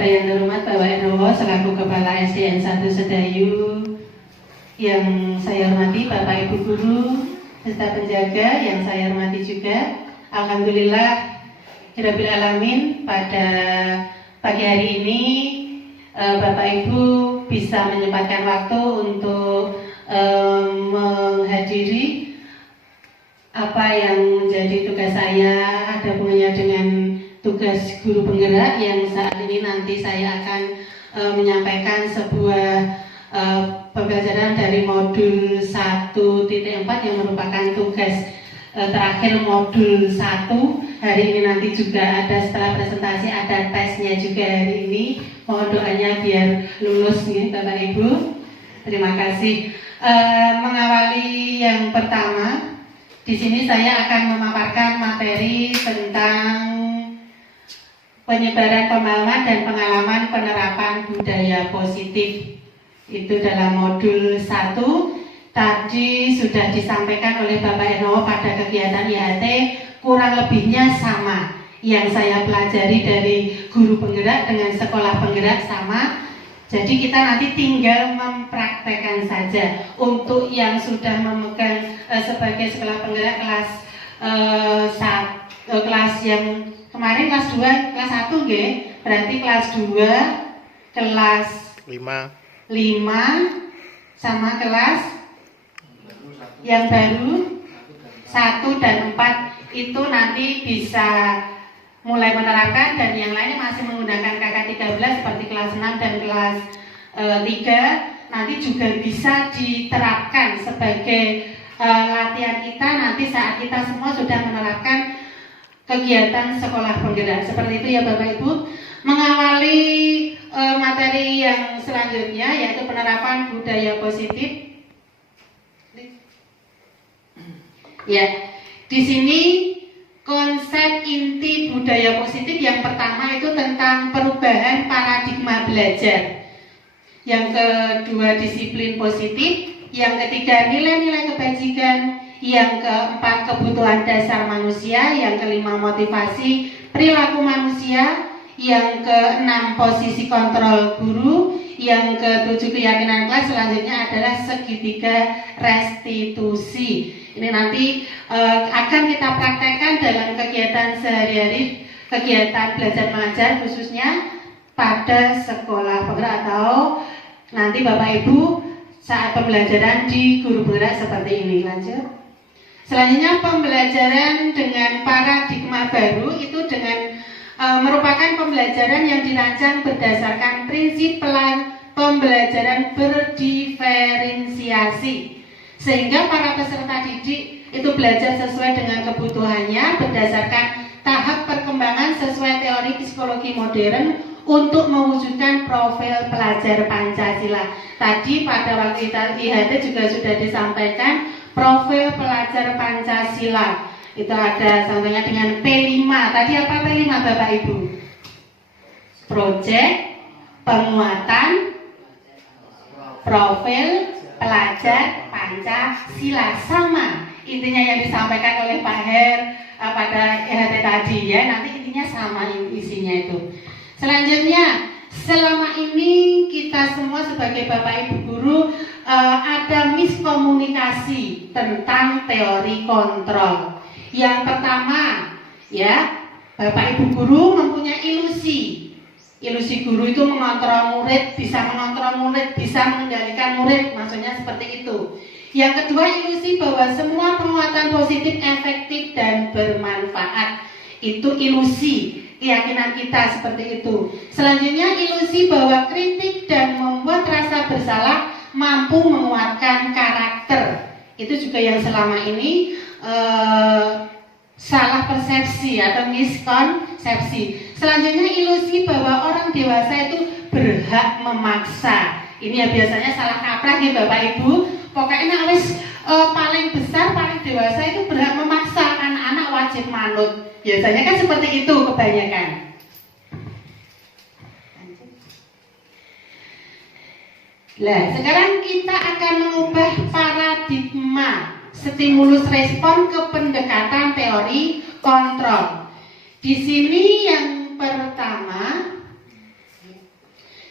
Kepada yang terhormat Bapak Enowo selaku Kepala SDN 1 Sedayu, yang saya hormati Bapak Ibu Guru serta penjaga yang saya hormati juga. Alhamdulillah Rabbil Alamin, pada pagi hari ini Bapak Ibu bisa menyempatkan waktu untuk menghadiri apa yang menjadi tugas saya, ada hubungannya dengan tugas guru penggerak yang saat ini nanti saya akan menyampaikan sebuah pembelajaran dari modul 1.4 yang merupakan tugas terakhir modul 1. Hari ini nanti juga ada, setelah presentasi ada tesnya juga hari ini. Mohon doanya biar lulus nih Bapak Ibu. Terima kasih. Mengawali yang pertama, di sini saya akan memaparkan materi tentang penyebaran pemahaman dan pengalaman penerapan budaya positif. Itu dalam modul 1. Tadi sudah disampaikan oleh Bapak Enowo pada kegiatan IHT, kurang lebihnya sama. Yang saya pelajari dari guru penggerak dengan sekolah penggerak sama. Jadi kita nanti tinggal mempraktekkan saja. Untuk yang sudah memegang sebagai sekolah penggerak kelas yang kemarin kelas 2, kelas 1 nggih, berarti kelas 2, kelas 5 sama kelas yang baru 1 dan 4 itu nanti bisa mulai menerapkan, dan yang lainnya masih menggunakan KK13 seperti kelas 6 dan kelas 3 nanti juga bisa diterapkan sebagai latihan kita nanti saat kita semua sudah menerapkan kegiatan sekolah penggerak. Seperti itu ya Bapak Ibu. Mengawali materi yang selanjutnya yaitu penerapan budaya positif. Ya, di sini konsep inti budaya positif yang pertama itu tentang perubahan paradigma belajar. Yang kedua disiplin positif, yang ketiga nilai-nilai kebajikan, yang keempat kebutuhan dasar manusia, yang kelima motivasi perilaku manusia, yang keenam posisi kontrol guru, yang ketujuh keyakinan kelas, selanjutnya adalah segitiga restitusi. Ini nanti akan kita praktekkan dalam kegiatan sehari-hari, kegiatan belajar mengajar khususnya pada sekolah penggerak atau nanti Bapak Ibu saat pembelajaran di guru penggerak seperti ini. Lanjut. Selanjutnya pembelajaran dengan paradigma baru itu dengan merupakan pembelajaran yang dirancang berdasarkan prinsip pembelajaran berdiferensiasi, sehingga para peserta didik itu belajar sesuai dengan kebutuhannya berdasarkan tahap perkembangan sesuai teori psikologi modern untuk mewujudkan profil pelajar Pancasila. Tadi pada waktu IHT juga sudah disampaikan profil pelajar Pancasila. Itu ada contohnya dengan P5. Tadi apa P5 Bapak Ibu? Project penguatan profil pelajar Pancasila. Sama intinya yang disampaikan oleh Pak Her pada IHT tadi ya. Nanti intinya sama isinya itu. Selanjutnya, selama ini kita semua sebagai Bapak Ibu guru ada miskomunikasi tentang teori kontrol. Yang pertama, ya, Bapak Ibu guru mempunyai ilusi. Ilusi guru itu mengontrol murid, bisa mengendalikan murid, maksudnya seperti itu. Yang kedua, ilusi bahwa semua penguatan positif efektif dan bermanfaat. Itu ilusi, keyakinan kita seperti itu. Selanjutnya, ilusi bahwa kritik dan membuat rasa bersalah mampu menguatkan karakter. Itu juga yang selama ini salah persepsi atau miskonsepsi. Selanjutnya ilusi bahwa orang dewasa itu berhak memaksa. Ini ya biasanya salah kaprah ya Bapak Ibu. Pokoknya paling besar, paling dewasa itu berhak memaksa, anak-anak wajib manut. Biasanya kan seperti itu kebanyakan. Nah, sekarang kita akan mengubah paradigma stimulus respon ke pendekatan teori kontrol. Di sini yang pertama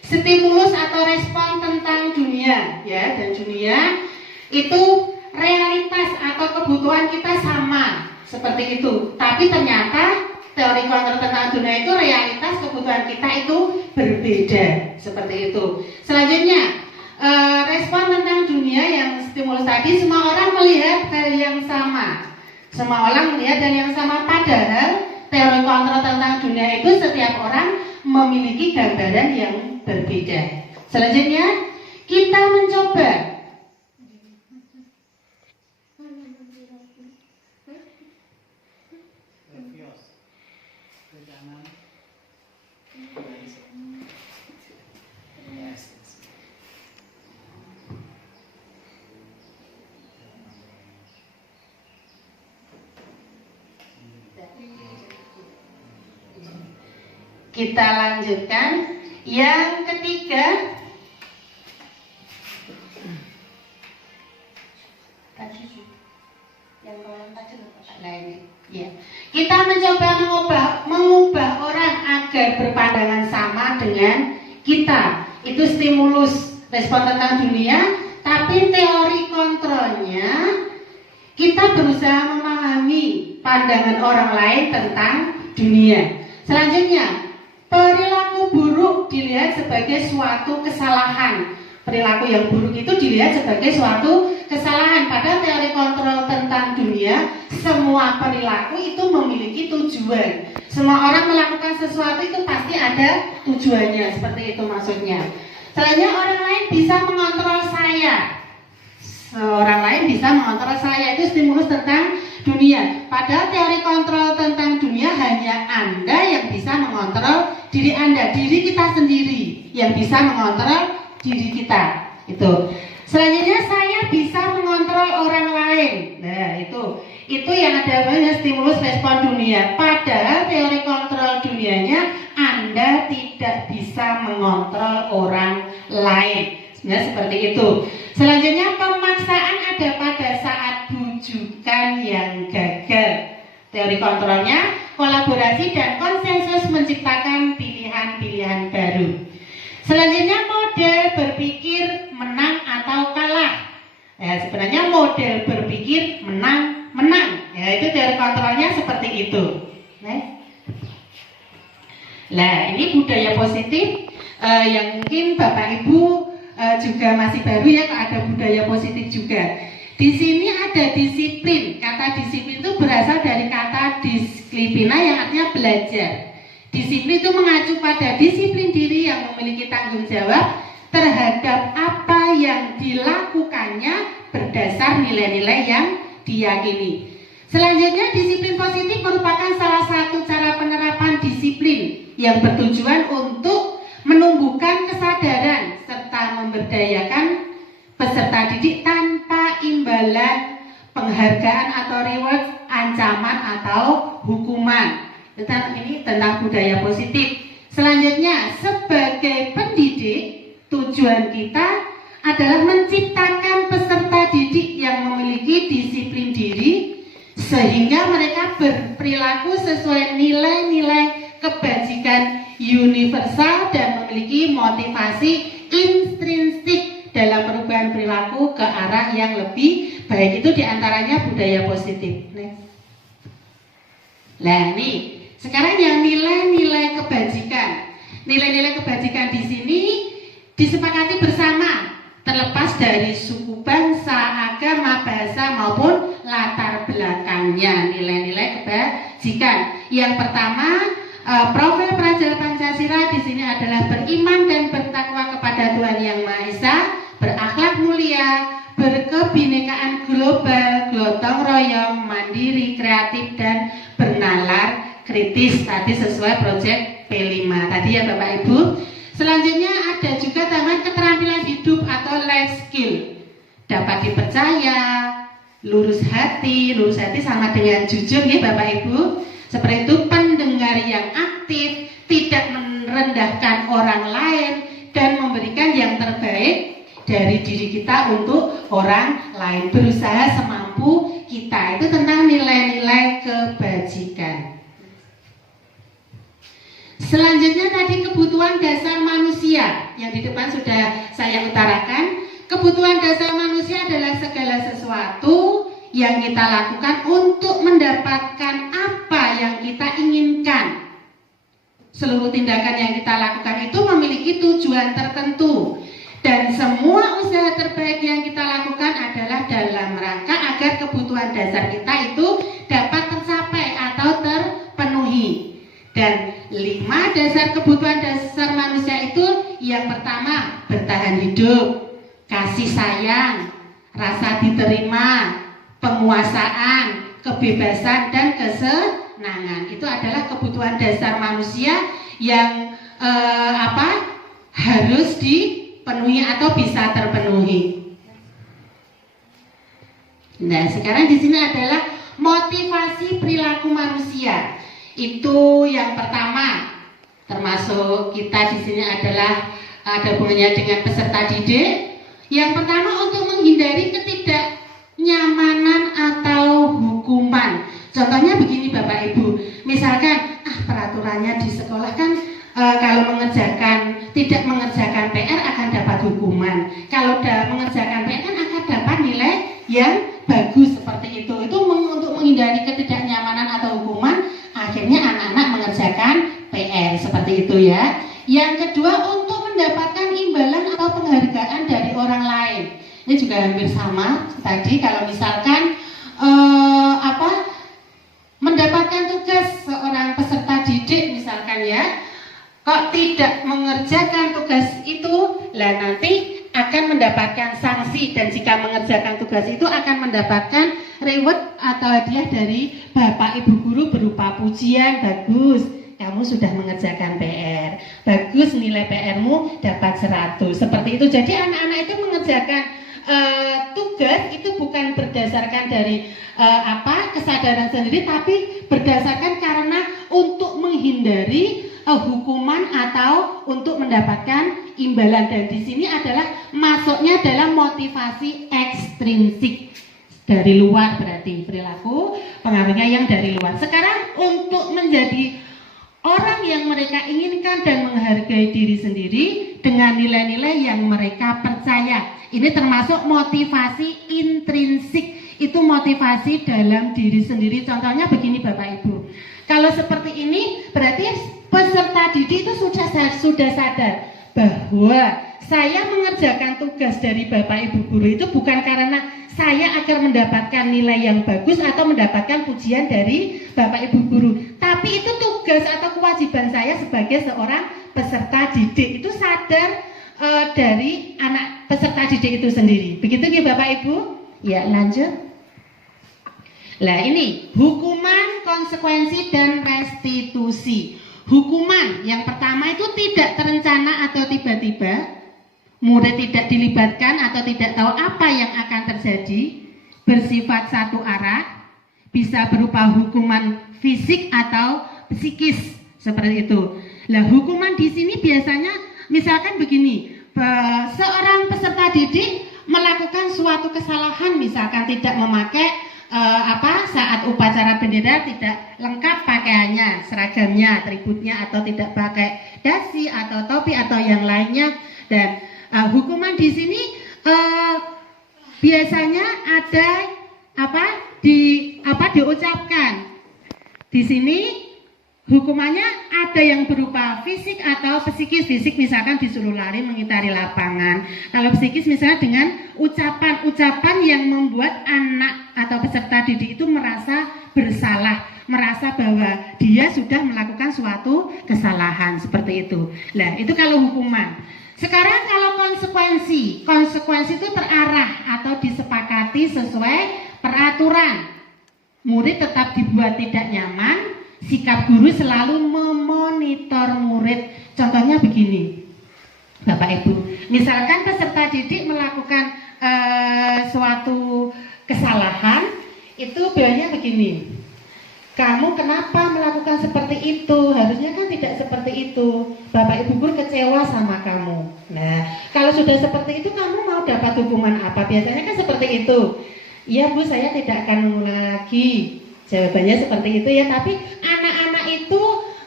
stimulus atau respon tentang dunia, ya, dan dunia itu realitas atau kebutuhan kita sama seperti itu. Tapi ternyata teori kontrol tentang dunia itu realitas kebutuhan kita itu berbeda seperti itu. Selanjutnya respon tentang dunia yang stimulus tadi, semua orang melihat hal yang sama. Semua orang melihat hal yang sama, padahal teori kontrol tentang dunia itu setiap orang memiliki gambaran yang berbeda. Selanjutnya kita mencoba kita lanjutkan yang ketiga. Nah ini, ya. Kita mencoba mengubah orang agar berpandangan sama dengan kita. Itu stimulus respon tentang dunia, tapi teori kontrolnya kita berusaha memahami pandangan orang lain tentang dunia. Selanjutnya, perilaku buruk dilihat sebagai suatu kesalahan. Perilaku yang buruk itu dilihat sebagai suatu kesalahan. Pada teori kontrol tentang dunia, semua perilaku itu memiliki tujuan. Semua orang melakukan sesuatu itu pasti ada tujuannya. Seperti itu maksudnya. Selanjutnya, orang lain bisa mengontrol saya. Orang lain bisa mengontrol saya. Itu stimulus tentang dunia. Padahal teori kontrol tentang dunia hanya Anda yang bisa mengontrol diri Anda, diri kita sendiri yang bisa mengontrol diri kita. Itu. Selanjutnya, saya bisa mengontrol orang lain. Nah, itu yang ada namanya stimulus respon dunia. Padahal teori kontrol dunianya Anda tidak bisa mengontrol orang lain. Sebenarnya seperti itu. Selanjutnya, pemaksaan ada pada saat bujukan yang gagal. Teori kontrolnya kolaborasi dan konsensus menciptakan pilihan-pilihan baru. Selanjutnya, model berpikir menang atau kalah. Ya, sebenarnya model berpikir menang. Ya, itu teori kontrolnya seperti itu. Nah, ini budaya positif yang mungkin Bapak Ibu juga masih baru ya, ada budaya positif juga. Di sini ada disiplin. Kata disiplin itu berasal dari kata disiplina yang artinya belajar. Disiplin itu mengacu pada disiplin diri yang memiliki tanggung jawab terhadap apa yang dilakukannya berdasar nilai-nilai yang diyakini. Selanjutnya, disiplin positif merupakan salah satu cara penerapan disiplin yang bertujuan untuk menumbuhkan kesadaran serta memberdayakan peserta didik tanpa imbalan penghargaan atau reward, ancaman atau hukuman. Ini tentang budaya positif. Selanjutnya, sebagai pendidik, tujuan kita adalah menciptakan peserta didik yang memiliki disiplin diri sehingga mereka berperilaku sesuai nilai-nilai kebajikan universal dan memiliki motivasi intrinsik dalam perubahan perilaku ke arah yang lebih baik. Itu diantaranya budaya positif. Nah, nih sekarang yang nilai-nilai kebajikan. Nilai-nilai kebajikan di sini disepakati bersama, terlepas dari suku, bangsa, agama, bahasa maupun latar belakangnya. Nilai-nilai kebajikan. Yang pertama, profil pelajar Pancasila di sini adalah beriman dan bertakwa kepada Tuhan Yang Maha Esa, berakhlak mulia, berkebinekaan global, gotong royong, mandiri, kreatif dan bernalar kritis. Tadi sesuai proyek P5 tadi ya Bapak Ibu. Selanjutnya ada juga tambahan keterampilan hidup atau life skill. Dapat dipercaya, lurus hati sama dengan jujur ya Bapak Ibu. Seperti itu, pendengar yang aktif, tidak merendahkan orang lain dan memberikan yang terbaik dari diri kita untuk orang lain. Berusaha semampu kita. Itu tentang nilai-nilai kebajikan. Selanjutnya tadi kebutuhan dasar manusia yang di depan sudah saya utarakan. Kebutuhan dasar manusia adalah segala sesuatu yang kita lakukan untuk mendapatkan apa yang kita inginkan. Seluruh tindakan yang kita lakukan itu memiliki tujuan tertentu. Dan semua usaha terbaik yang kita lakukan adalah dalam rangka agar kebutuhan dasar kita itu dapat tercapai atau terpenuhi. Dan 5 dasar kebutuhan dasar manusia itu, yang pertama bertahan hidup, kasih sayang, rasa diterima, penguasaan, kebebasan, dan kesenangan. Itu adalah kebutuhan dasar manusia yang harus dipenuhi atau bisa terpenuhi. Nah, sekarang di sini adalah motivasi perilaku manusia. Itu yang pertama, termasuk kita di sini adalah ada hubungannya dengan peserta didik. Yang pertama, untuk menghindari ketidaknyamanan atau hukuman. Contohnya begini Bapak Ibu, misalkan peraturannya di sekolah kan kalau tidak mengerjakan PR akan dapat hukuman. Kalau mengerjakan PR kan akan dapat nilai yang bagus seperti itu. Itu untuk menghindari ketidaknyamanan atau hukuman, akhirnya anak-anak mengerjakan PR seperti itu ya. Yang kedua, untuk mendapatkan imbalan atau penghargaan dari orang lain. Ini juga hampir sama tadi. Kalau misalkan mendapatkan tugas seorang peserta didik misalkan ya, kok tidak mengerjakan tugas itu, lah nanti akan mendapatkan sanksi. Dan jika mengerjakan tugas itu akan mendapatkan reward atau hadiah dari Bapak Ibu guru berupa pujian, bagus, kamu sudah mengerjakan PR, bagus, nilai PR-mu dapat 100, seperti itu. Jadi anak-anak itu mengerjakan tugas itu bukan berdasarkan dari kesadaran sendiri, tapi berdasarkan karena untuk menghindari hukuman atau untuk mendapatkan imbalan. Dan di sini adalah masuknya adalah motivasi ekstrinsik dari luar, berarti perilaku pengaruhnya yang dari luar. Sekarang untuk menjadi orang yang mereka inginkan dan menghargai diri sendiri dengan nilai-nilai yang mereka percaya. Ini termasuk motivasi intrinsik. Itu motivasi dalam diri sendiri. Contohnya begini Bapak Ibu. Kalau seperti ini berarti peserta didik itu sudah sadar bahwa saya mengerjakan tugas dari Bapak Ibu guru itu bukan karena saya agar mendapatkan nilai yang bagus atau mendapatkan pujian dari Bapak Ibu guru, tapi itu tugas atau kewajiban saya sebagai seorang peserta didik. Itu sadar dari anak peserta didik itu sendiri. Begitu ya Bapak Ibu? Ya, lanjut. Lah ini hukuman, konsekuensi, dan restitusi. Hukuman yang pertama itu tidak terencana atau tiba-tiba, murid tidak dilibatkan atau tidak tahu apa yang akan terjadi, bersifat satu arah, bisa berupa hukuman fisik atau psikis seperti itu. Nah, hukuman di sini biasanya misalkan begini, seorang peserta didik melakukan suatu kesalahan, misalkan tidak memakai saat upacara bendera tidak lengkap pakaiannya, seragamnya, atributnya, atau tidak pakai dasi atau topi atau yang lainnya. Dan hukuman di sini biasanya ada diucapkan. Di sini hukumannya ada yang berupa fisik atau psikis. Fisik misalkan disuruh lari mengitari lapangan. Kalau psikis misalnya dengan ucapan-ucapan yang membuat anak atau peserta didik itu merasa bersalah, merasa bahwa dia sudah melakukan suatu kesalahan seperti itu. Nah, itu kalau hukuman. Sekarang kalau konsekuensi itu terarah atau disepakati sesuai peraturan. Murid tetap dibuat tidak nyaman, sikap guru selalu memonitor murid. Contohnya begini, Bapak Ibu, misalkan peserta didik melakukan suatu kesalahan, itu bilangnya begini, kamu kenapa melakukan seperti itu? Harusnya kan tidak seperti itu. Bapak Ibu guru kecewa sama kamu. Nah, kalau sudah seperti itu kamu mau dapat hukuman apa? Biasanya kan seperti itu. Iya Bu, saya tidak akan mengulang lagi. Jawabannya seperti itu ya. Tapi anak-anak itu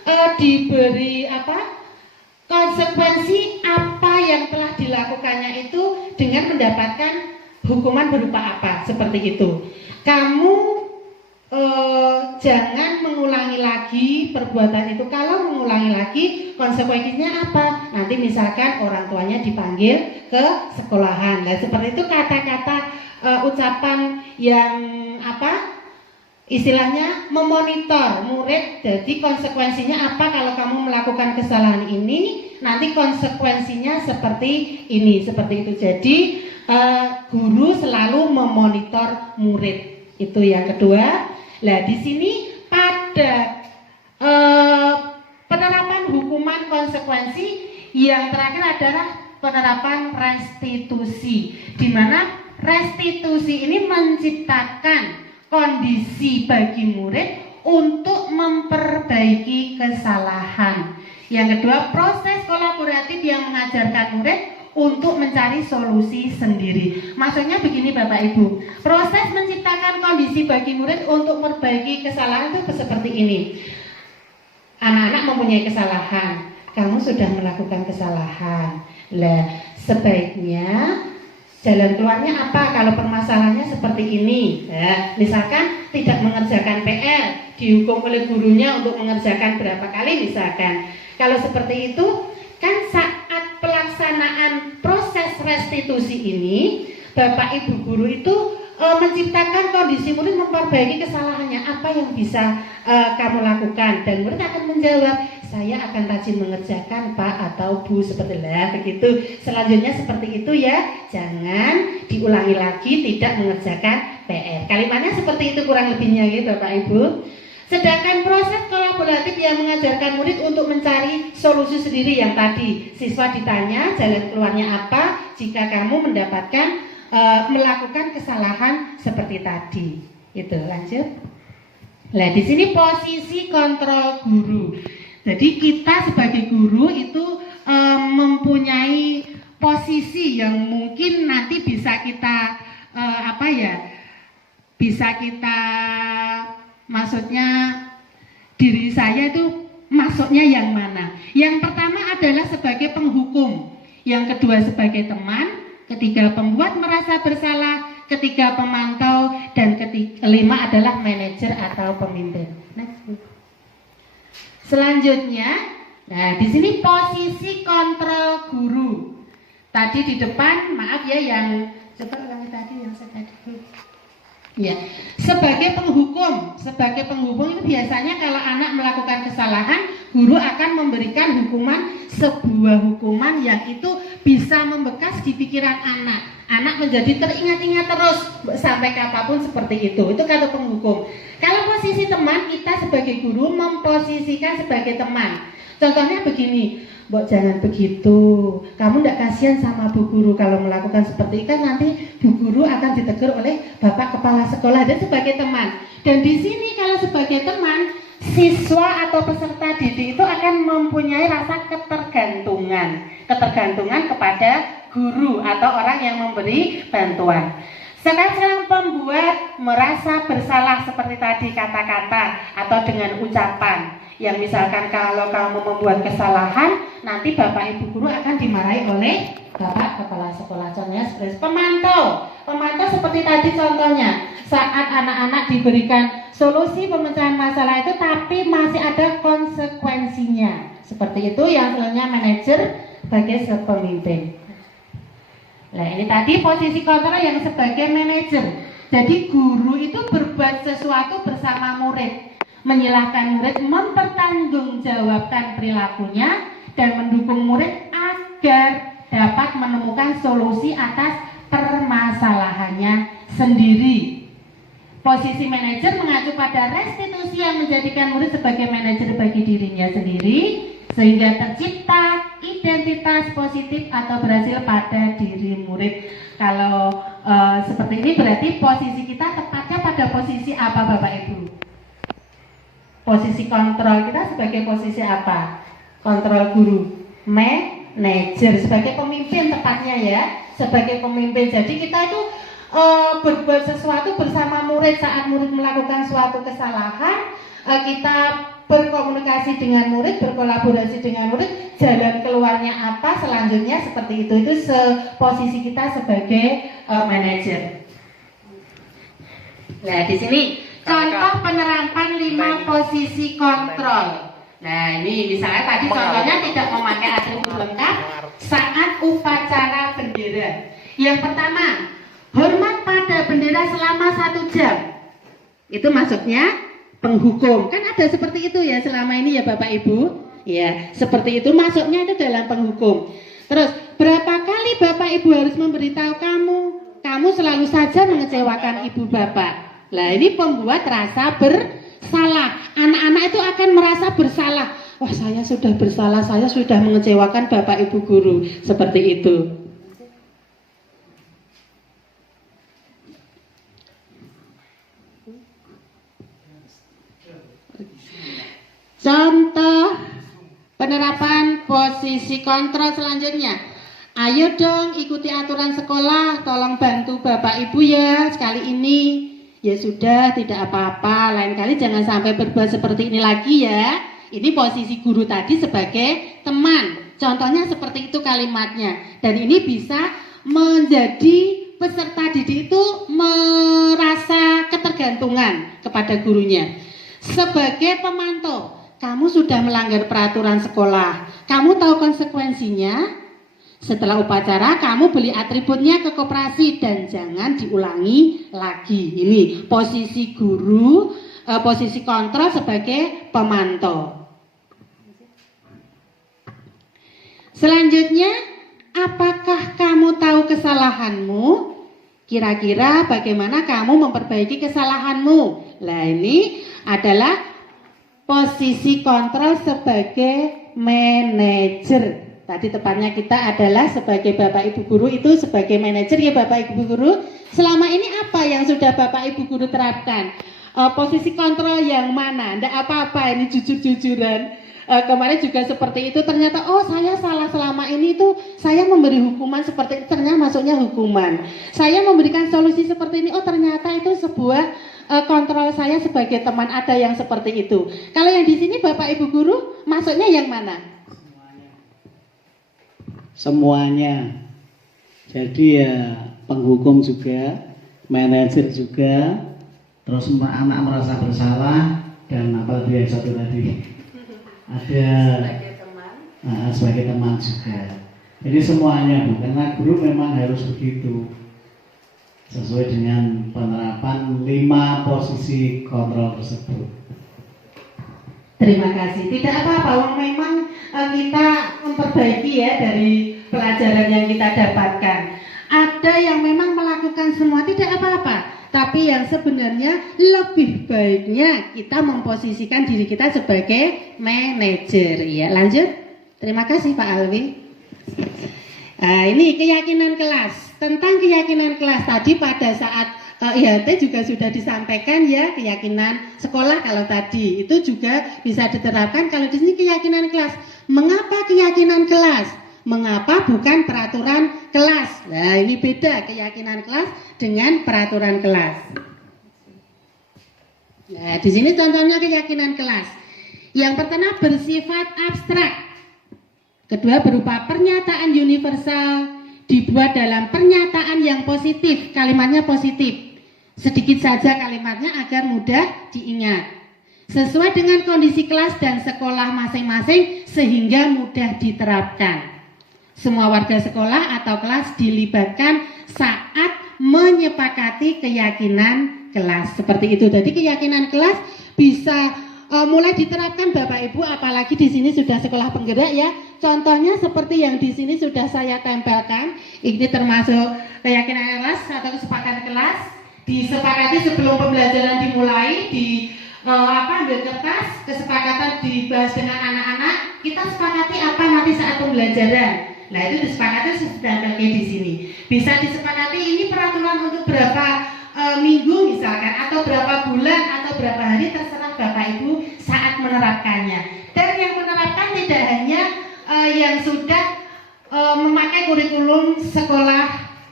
diberi konsekuensi apa yang telah dilakukannya itu dengan mendapatkan hukuman berupa apa, seperti itu. Kamu jangan mengulangi lagi perbuatan itu. Kalau mengulangi lagi, konsekuensinya apa? Nanti misalkan orang tuanya dipanggil ke sekolahan. Nah, seperti itu kata-kata ucapan yang istilahnya memonitor murid. Jadi konsekuensinya apa kalau kamu melakukan kesalahan ini? Nanti konsekuensinya seperti ini, seperti itu. Jadi guru selalu memonitor murid. Itu yang kedua. Nah, di sini pada penerapan hukuman konsekuensi yang terakhir adalah penerapan restitusi, di mana restitusi ini menciptakan kondisi bagi murid untuk memperbaiki kesalahan. Yang kedua, proses kolaboratif yang mengajarkan murid untuk mencari solusi sendiri. Maksudnya begini Bapak Ibu, proses menciptakan kondisi bagi murid untuk memperbaiki kesalahan itu seperti ini. Anak-anak mempunyai kesalahan, kamu sudah melakukan kesalahan. Lah, sebaiknya jalan keluarnya apa kalau permasalahannya seperti ini? Nah, misalkan tidak mengerjakan PR, dihukum oleh gurunya untuk mengerjakan berapa kali misalkan. Kalau seperti itu, kan saat pelaksanaan proses restitusi ini, Bapak Ibu guru itu menciptakan kondisi murid memperbaiki kesalahannya. Apa yang bisa kamu lakukan? Dan murid akan menjawab, saya akan rajin mengerjakan Pak atau Bu, seperti lah begitu. Selanjutnya seperti itu ya, jangan diulangi lagi tidak mengerjakan PR. Kalimatnya seperti itu kurang lebihnya gitu Bapak Ibu. Sedangkan proses kolaboratif yang mengajarkan murid untuk mencari solusi sendiri yang tadi siswa ditanya jalan keluarnya apa jika kamu mendapatkan melakukan kesalahan seperti tadi. Itu lanjut. Nah, di sini posisi kontrol guru. Jadi kita sebagai guru itu mempunyai posisi yang mungkin nanti bisa kita bisa kita maksudnya diri saya itu masuknya yang mana? Yang pertama adalah sebagai penghukum, yang kedua sebagai teman, ketiga pembuat merasa bersalah, ketiga pemantau, dan kelima adalah manajer atau pemimpin. Next. Selanjutnya, nah di sini posisi kontrol guru. Tadi di depan, maaf ya yang coba ulangi tadi yang saya tadi. Ya, sebagai penghukum itu biasanya kalau anak melakukan kesalahan, guru akan memberikan sebuah hukuman yang itu bisa membekas di pikiran anak. Anak menjadi teringat-ingat terus sampai kapanpun seperti itu. Itu kata penghukum. Kalau posisi teman, kita sebagai guru memposisikan sebagai teman. Contohnya begini, Mbok jangan begitu. Kamu tidak kasihan sama Bu Guru kalau melakukan seperti itu, kan nanti Bu Guru akan ditegur oleh Bapak Kepala Sekolah dan sebagai teman. Dan di sini kalau sebagai teman, siswa atau peserta didik itu akan mempunyai rasa ketergantungan kepada guru atau orang yang memberi bantuan. Sekarang pembuat merasa bersalah seperti tadi kata-kata atau dengan ucapan. Yang misalkan kalau kamu membuat kesalahan, nanti Bapak Ibu guru akan dimarahi oleh Bapak Kepala Sekolah. Contohnya seperti pemantau seperti tadi contohnya, saat anak-anak diberikan solusi pemecahan masalah itu tapi masih ada konsekuensinya. Seperti itu yang selanjutnya manajer sebagai pemimpin. Nah ini tadi posisi kontrol yang sebagai manajer. Jadi guru itu berbuat sesuatu bersama murid, menyilahkan murid mempertanggungjawabkan perilakunya dan mendukung murid agar dapat menemukan solusi atas permasalahannya sendiri. Posisi manajer mengacu pada restitusi yang menjadikan murid sebagai manajer bagi dirinya sendiri sehingga tercipta identitas positif atau berhasil pada diri murid. Kalau seperti ini berarti posisi kita tepatnya pada posisi apa Bapak Ibu? Posisi kontrol kita sebagai posisi apa? Kontrol guru, manajer, sebagai pemimpin tepatnya ya, sebagai pemimpin. Jadi kita itu berbuat sesuatu bersama murid saat murid melakukan suatu kesalahan, kita berkomunikasi dengan murid, berkolaborasi dengan murid, jalan keluarnya apa selanjutnya seperti itu. Itu posisi kita sebagai manajer. Nah, di sini contoh penerapan 5 posisi kontrol. Nah, ini misalnya tadi contohnya tidak memakai atribut lengkap saat upacara bendera. Yang pertama, hormat pada bendera selama 1 jam. Itu maksudnya penghukum. Kan ada seperti itu ya selama ini ya Bapak Ibu. Ya, seperti itu masuknya itu dalam penghukum. Terus, berapa kali Bapak Ibu harus memberitahu kamu selalu saja mengecewakan ibu bapak. Nah, ini pembuat rasa bersalah. Anak-anak itu akan merasa bersalah. Wah, saya sudah bersalah, saya sudah mengecewakan Bapak Ibu guru. Seperti itu. Contoh penerapan posisi kontrol selanjutnya. Ayo dong ikuti aturan sekolah, tolong bantu Bapak Ibu ya sekali ini. Ya sudah, tidak apa-apa, lain kali jangan sampai berbuat seperti ini lagi ya. Ini posisi guru tadi sebagai teman. Contohnya seperti itu kalimatnya. Dan ini bisa menjadi peserta didik itu merasa ketergantungan kepada gurunya. Sebagai pemantau, kamu sudah melanggar peraturan sekolah, kamu tahu konsekuensinya. Setelah upacara, kamu beli atributnya ke koperasi dan jangan diulangi lagi. Ini posisi guru, posisi kontrol sebagai pemantau. Selanjutnya, apakah kamu tahu kesalahanmu? Kira-kira bagaimana kamu memperbaiki kesalahanmu? Nah, ini adalah posisi kontrol sebagai manajer. Tadi tepatnya kita adalah sebagai Bapak Ibu Guru itu sebagai manajer ya Bapak Ibu Guru. Selama ini apa yang sudah Bapak Ibu Guru terapkan? Posisi kontrol yang mana? Nggak apa-apa, ini jujur-jujuran. Kemarin juga seperti itu, ternyata oh saya salah selama ini itu saya memberi hukuman seperti itu, ternyata masuknya hukuman. Saya memberikan solusi seperti ini, oh ternyata itu sebuah kontrol saya sebagai teman ada yang seperti itu. Kalau yang di sini Bapak Ibu Guru masuknya yang mana? Semuanya. Jadi ya penghukum juga, manajer juga, terus anak merasa bersalah dan apa yang satu tadi ada sebagai teman juga. Jadi semuanya Bu, karena guru memang harus begitu sesuai dengan penerapan 5 posisi kontrol tersebut. Terima kasih. Tidak apa-apa, memang kita memperbaiki ya dari pelajaran yang kita dapatkan. Ada yang memang melakukan semua, tidak apa-apa. Tapi yang sebenarnya lebih baiknya kita memposisikan diri kita sebagai manajer. Ya, lanjut. Terima kasih Pak Alwi. Nah, ini keyakinan kelas. Tentang keyakinan kelas tadi pada saat IHT juga sudah disampaikan ya, keyakinan sekolah kalau tadi itu juga bisa diterapkan kalau di sini keyakinan kelas. Mengapa keyakinan kelas? Mengapa bukan peraturan kelas? Nah, ini beda keyakinan kelas dengan peraturan kelas. Nah, di sini contohnya keyakinan kelas. Yang pertama bersifat abstrak. Kedua berupa pernyataan universal, dibuat dalam pernyataan yang positif, kalimatnya positif. Sedikit saja kalimatnya agar mudah diingat. Sesuai dengan kondisi kelas dan sekolah masing-masing sehingga mudah diterapkan. Semua warga sekolah atau kelas dilibatkan saat menyepakati keyakinan kelas. Seperti itu. Jadi keyakinan kelas bisa mulai diterapkan Bapak Ibu, apalagi di sini sudah sekolah penggerak ya. Contohnya seperti yang di sini sudah saya tempelkan. Ini termasuk keyakinan kelas atau kesepakatan kelas. Disepakati sebelum pembelajaran dimulai ambil kertas, kesepakatan dibahas dengan anak-anak. Kita sepakati apa nanti saat pembelajaran. Nah, itu disepakati sudah kayak di sini. Bisa disepakati ini peraturan untuk berapa minggu misalkan, atau berapa bulan, atau berapa hari, terserah Bapak Ibu saat menerapkannya. Dan yang menerapkan tidak hanya yang sudah memakai kurikulum sekolah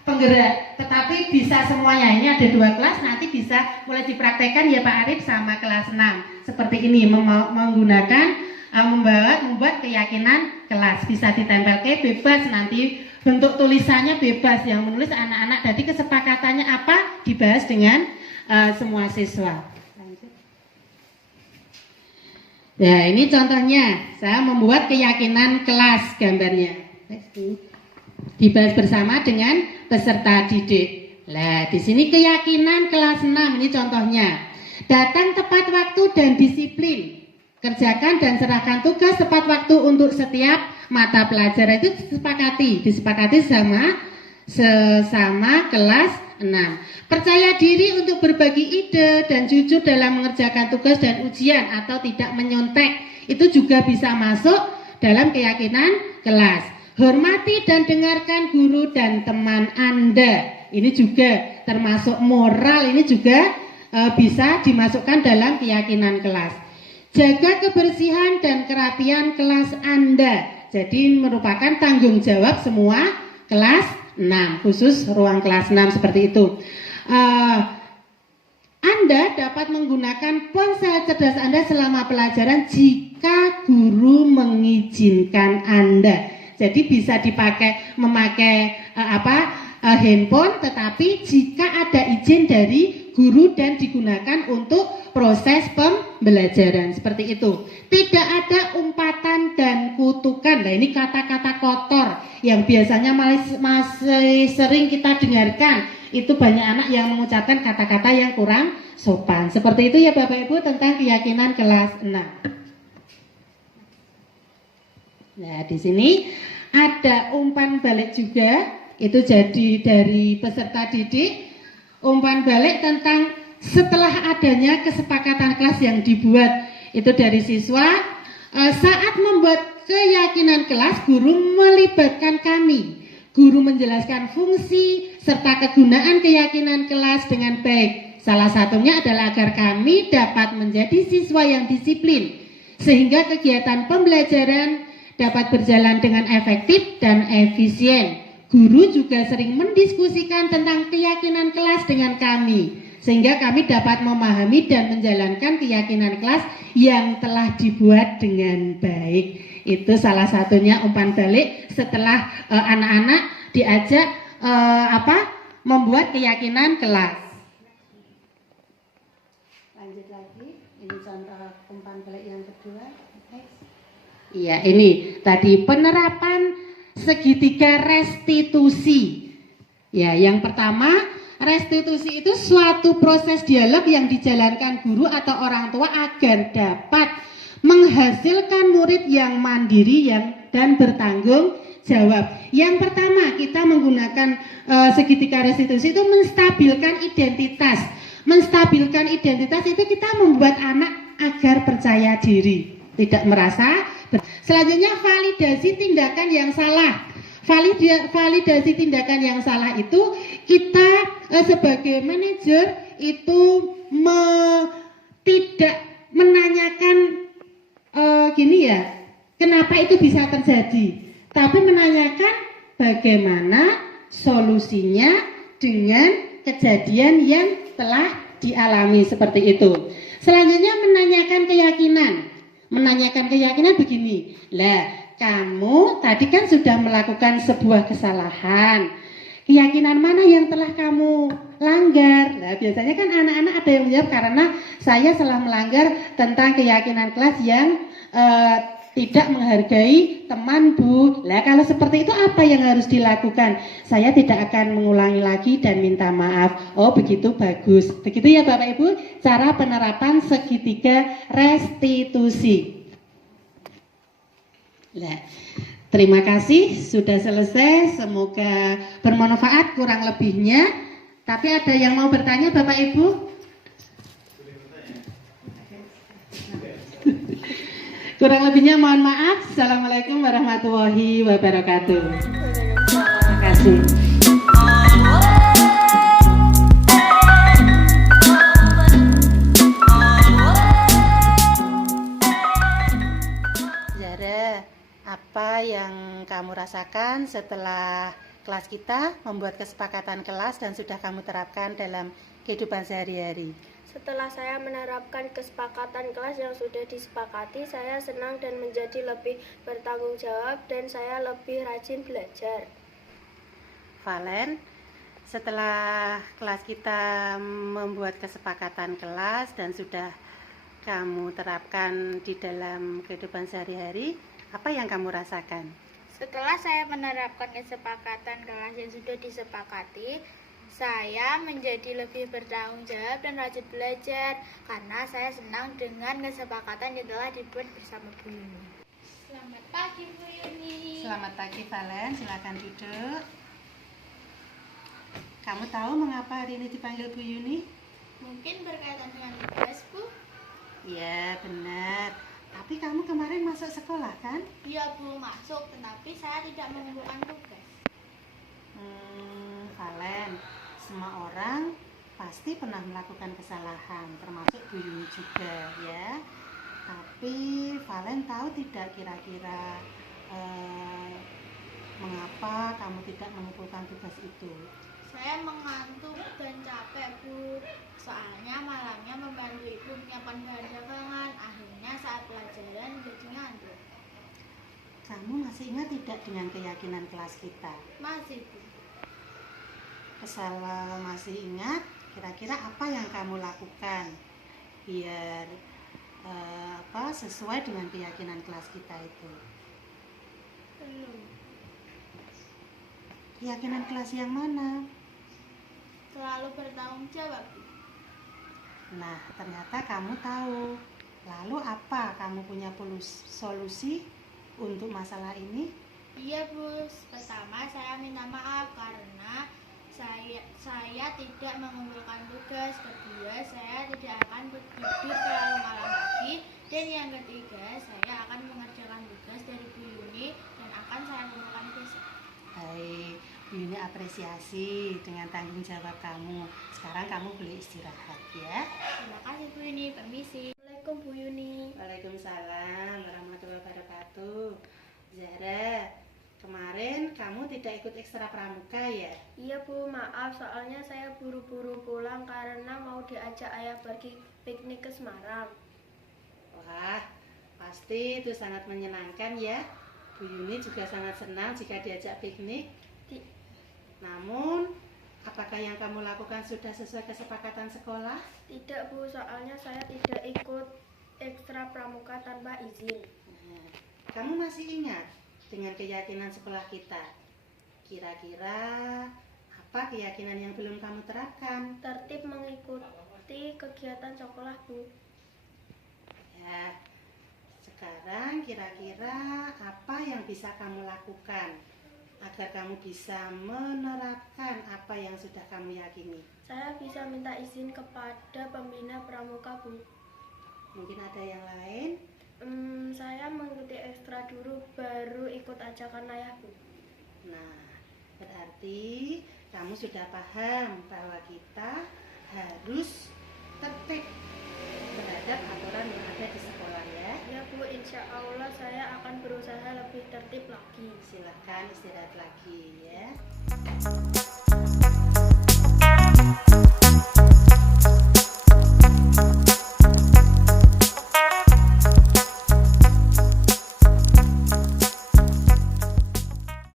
penggerak, tetapi bisa semuanya. Ini ada 2 kelas, nanti bisa mulai dipraktekkan ya Pak Arif sama kelas 6 seperti ini, menggunakan membuat keyakinan kelas. Bisa ditempel ke bebas, nanti bentuk tulisannya bebas, yang menulis anak-anak. Jadi kesepakatannya apa dibahas dengan semua siswa. Nah, ini contohnya, saya membuat keyakinan kelas, gambarnya dibahas bersama dengan peserta didik. Nah, di sini keyakinan kelas 6, ini contohnya. Datang tepat waktu dan disiplin. Kerjakan dan serahkan tugas tepat waktu untuk setiap mata pelajaran. Itu disepakati sesama kelas 6. Percaya diri untuk berbagi ide dan jujur dalam mengerjakan tugas dan ujian atau tidak menyontek. Itu juga bisa masuk dalam keyakinan kelas. Hormati dan dengarkan guru dan teman Anda. Ini juga termasuk moral, ini juga bisa dimasukkan dalam keyakinan kelas. Jaga kebersihan dan kerapian kelas Anda. Jadi merupakan tanggung jawab semua kelas 6, khusus ruang kelas 6 seperti itu. Anda dapat menggunakan ponsel cerdas Anda selama pelajaran jika guru mengizinkan Anda. Jadi bisa memakai handphone, tetapi jika ada izin dari guru dan digunakan untuk proses pembelajaran seperti itu. Tidak ada umpatan dan kutukan. Nah, ini kata-kata kotor yang biasanya masih sering kita dengarkan. Itu banyak anak yang mengucapkan kata-kata yang kurang sopan. Seperti itu ya Bapak Ibu tentang keyakinan kelas 6. Nah, di sini ada umpan balik juga. Itu jadi dari peserta didik. Umpan balik tentang setelah adanya kesepakatan kelas yang dibuat itu dari siswa, saat membuat keyakinan kelas, guru melibatkan kami. Guru menjelaskan fungsi serta kegunaan keyakinan kelas dengan baik. Salah satunya adalah agar kami dapat menjadi siswa yang disiplin, sehingga kegiatan pembelajaran dapat berjalan dengan efektif dan efisien. Guru juga sering mendiskusikan tentang keyakinan kelas dengan kami, sehingga kami dapat memahami dan menjalankan keyakinan kelas yang telah dibuat dengan baik. Itu salah satunya umpan balik setelah anak-anak diajak membuat keyakinan kelas. Lanjut lagi, ini contoh umpan balik yang kedua. Iya, ini tadi penerapan segitiga restitusi. Ya, yang pertama, restitusi itu suatu proses dialog yang dijalankan guru atau orang tua agar dapat menghasilkan murid yang mandiri dan bertanggung jawab. Yang pertama, kita menggunakan segitiga restitusi itu menstabilkan identitas. Menstabilkan identitas itu kita membuat anak agar percaya diri, tidak merasa. Selanjutnya, validasi tindakan yang salah. Validasi tindakan yang salah itu kita sebagai manajer itu tidak menanyakan kenapa itu bisa terjadi, tapi menanyakan bagaimana solusinya dengan kejadian yang telah dialami seperti itu. Selanjutnya, menanyakan keyakinan. Menanyakan keyakinan begini, lah kamu tadi kan sudah melakukan sebuah kesalahan, keyakinan mana yang telah kamu langgar? Nah, biasanya kan anak-anak ada yang menjawab, karena saya telah melanggar tentang keyakinan kelas yang tidak menghargai teman Bu. Lah kalau seperti itu apa yang harus dilakukan? Saya tidak akan mengulangi lagi dan minta maaf. Oh begitu, bagus. Begitu ya Bapak Ibu cara penerapan segitiga restitusi. Nah, terima kasih sudah selesai. Semoga bermanfaat kurang lebihnya. Tapi ada yang mau bertanya Bapak Ibu? Kurang lebihnya mohon maaf. Assalamualaikum warahmatullahi wabarakatuh. Terima kasih. Zara, apa yang kamu rasakan setelah kelas kita membuat kesepakatan kelas dan sudah kamu terapkan dalam kehidupan sehari-hari. Setelah saya menerapkan kesepakatan kelas yang sudah disepakati, saya senang dan menjadi lebih bertanggung jawab dan saya lebih rajin belajar. Valen, setelah kelas kita membuat kesepakatan kelas dan sudah kamu terapkan di dalam kehidupan sehari-hari, apa yang kamu rasakan? Setelah saya menerapkan kesepakatan kelas yang sudah disepakati, saya menjadi lebih bertanggung jawab dan rajin belajar karena saya senang dengan kesepakatan yang telah dibuat bersama Bu Yuni. Selamat pagi Bu Yuni. Selamat pagi Valen, silakan duduk. Kamu tahu mengapa hari ini dipanggil Bu Yuni? Mungkin berkaitan dengan tugas Bu? Ya benar. Tapi kamu kemarin masuk sekolah kan? Iya Bu, masuk, tetapi saya tidak mengumpulkan tugas. Valen, semua orang pasti pernah melakukan kesalahan, termasuk Bu Yuni juga ya. Tapi Valen tahu tidak kira-kira mengapa kamu tidak mengumpulkan tugas itu? Saya mengantuk dan capek Bu, soalnya malamnya membantu Ibu menyiapkan bahan dagangan. Akhirnya saat pelajaran jadi ngantuk. Kamu masih ingat tidak dengan keyakinan kelas kita? Masih Bu. Kalau masih ingat, kira-kira apa yang kamu lakukan biar sesuai dengan keyakinan kelas kita itu? Belum. Keyakinan kelas yang mana? Selalu bertanggung jawab Bu. Nah, ternyata kamu tahu. Lalu apa kamu punya solusi untuk masalah ini? Iya Bu, pertama saya minta maaf karena saya tidak mengumpulkan tugas. Kedua, saya tidak akan tidur terlalu malam lagi. Dan yang ketiga, saya akan mengerjakan tugas dari Bu Yuni dan akan saya kumpulkan besok. Baik, Bu Yuni apresiasi dengan tanggung jawab kamu. Sekarang kamu boleh istirahat ya. Terima kasih Bu Yuni, permisi. Assalamualaikum Bu Yuni. Waalaikumsalam warahmatullahi wabarakatuh. Zahra, kemarin kamu tidak ikut ekstra pramuka ya? Iya Bu, maaf soalnya saya buru-buru pulang karena mau diajak ayah pergi piknik ke Semarang. Wah, pasti itu sangat menyenangkan ya. Bu Yuni juga sangat senang jika diajak piknik. Namun, apakah yang kamu lakukan sudah sesuai kesepakatan sekolah? Tidak Bu, soalnya saya tidak ikut ekstra pramuka tanpa izin. Nah, kamu masih ingat dengan keyakinan sekolah kita? Kira-kira apa keyakinan yang belum kamu terapkan? Tertib mengikuti kegiatan sekolah Bu. Ya, sekarang kira-kira apa yang bisa kamu lakukan agar kamu bisa menerapkan apa yang sudah kamu yakini? Saya bisa minta izin kepada pembina pramuka Bu. Mungkin ada yang lain? Saya mengikuti ekstra dulu baru ikut ajakan ayah Bu. Nah, berarti kamu sudah paham bahwa kita harus tertib terhadap aturan yang ada di sekolah ya. Ya Bu, insya Allah saya akan berusaha lebih tertib lagi. Silahkan istirahat lagi ya.